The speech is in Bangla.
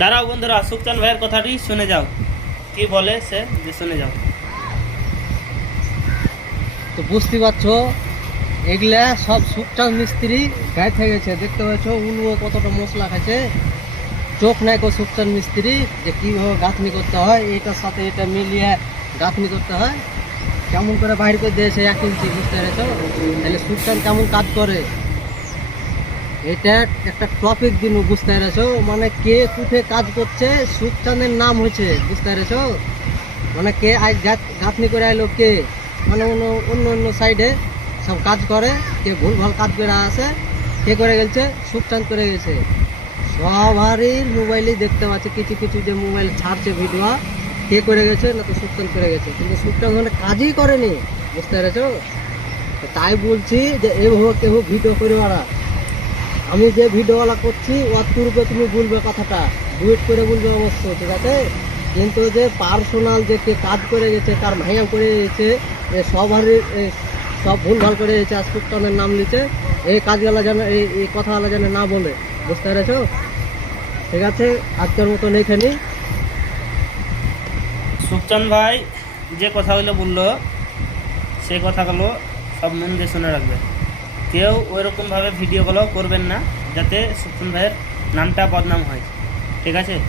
দাঁড়াও বন্ধুরা, সুখচান ভাইয়ের কথাটি শুনে যাও, কি বলে সে, যে শুনে যাও। তো বুঝতে পারছো, এগুলা সব সুখচাঁদ মিস্ত্রি গায়ে থেকে গেছে। দেখতে পাচ্ছ উলুও কতটা মশলা খাচ্ছে। চোখ নাই কো সুখচাঁদ মিস্ত্রি যে কীভাবে গাঁথনি করতে হয়, এটার সাথে এটা মিলিয়ে গাঁথনি করতে হয়। কেমন করে বাইর করে দিয়েছে 1 ইঞ্চি, বুঝতে পেরেছো? তাহলে সুখচাঁদ কেমন কাজ করে, এটা একটা টপিক দিন, বুঝতে পেরেছো? মানে কে কুঠে কাজ করছে, সুখচাঁদের নাম হয়েছে, বুঝতে পেরেছো? মানে কে আজ গাঁথনি করে আইলো, কে মানে অন্য অন্য অন্য সাইডে সব কাজ করে, কে ভুল ভাল কাজ করে আসে, কে করে গেছে, সুখচাঁদ করে গেছে। সবারই মোবাইলেই দেখতে পাচ্ছে, কিছু কিছু যে মোবাইল ছাড়ছে ভিডিও, কে করে গেছে না তো সুখচাঁদ করে গেছে, কিন্তু সুখচাঁদ মানে কাজই করেনি, বুঝতে পেরেছো? তো তাই বলছি যে এইভাবে কেউ ভিডিও করে ওরা, আমি যে ভিডিওওয়ালা করছি ওর রূপে তুমি বলবে কথাটা, ডুয়েট করে বলবে অবশ্য, ঠিক আছে? কিন্তু যে পার্সোনাল যে কে কাজ করে গেছে, কার ভাইয়া করে গেছে, সবারই সব ভুলভাল করে গেছে, আর সুখচাঁদের নাম নিচ্ছে, এই কাজগুলা যেন এই কথাগুলো যেন না বলে, বুঝতে পেরেছো? ঠিক আছে, আজকের মতন এইখানেই। সুখচান ভাই যে কথাগুলো বললো, সেই কথাগুলো সব মন দিয়ে শুনে রাখবে। কেউ ওইরকমভাবে ভিডিওগুলো করবেন না, যাতে সুখচান ভাইয়ের নামটা বদনাম হয়, ঠিক আছে?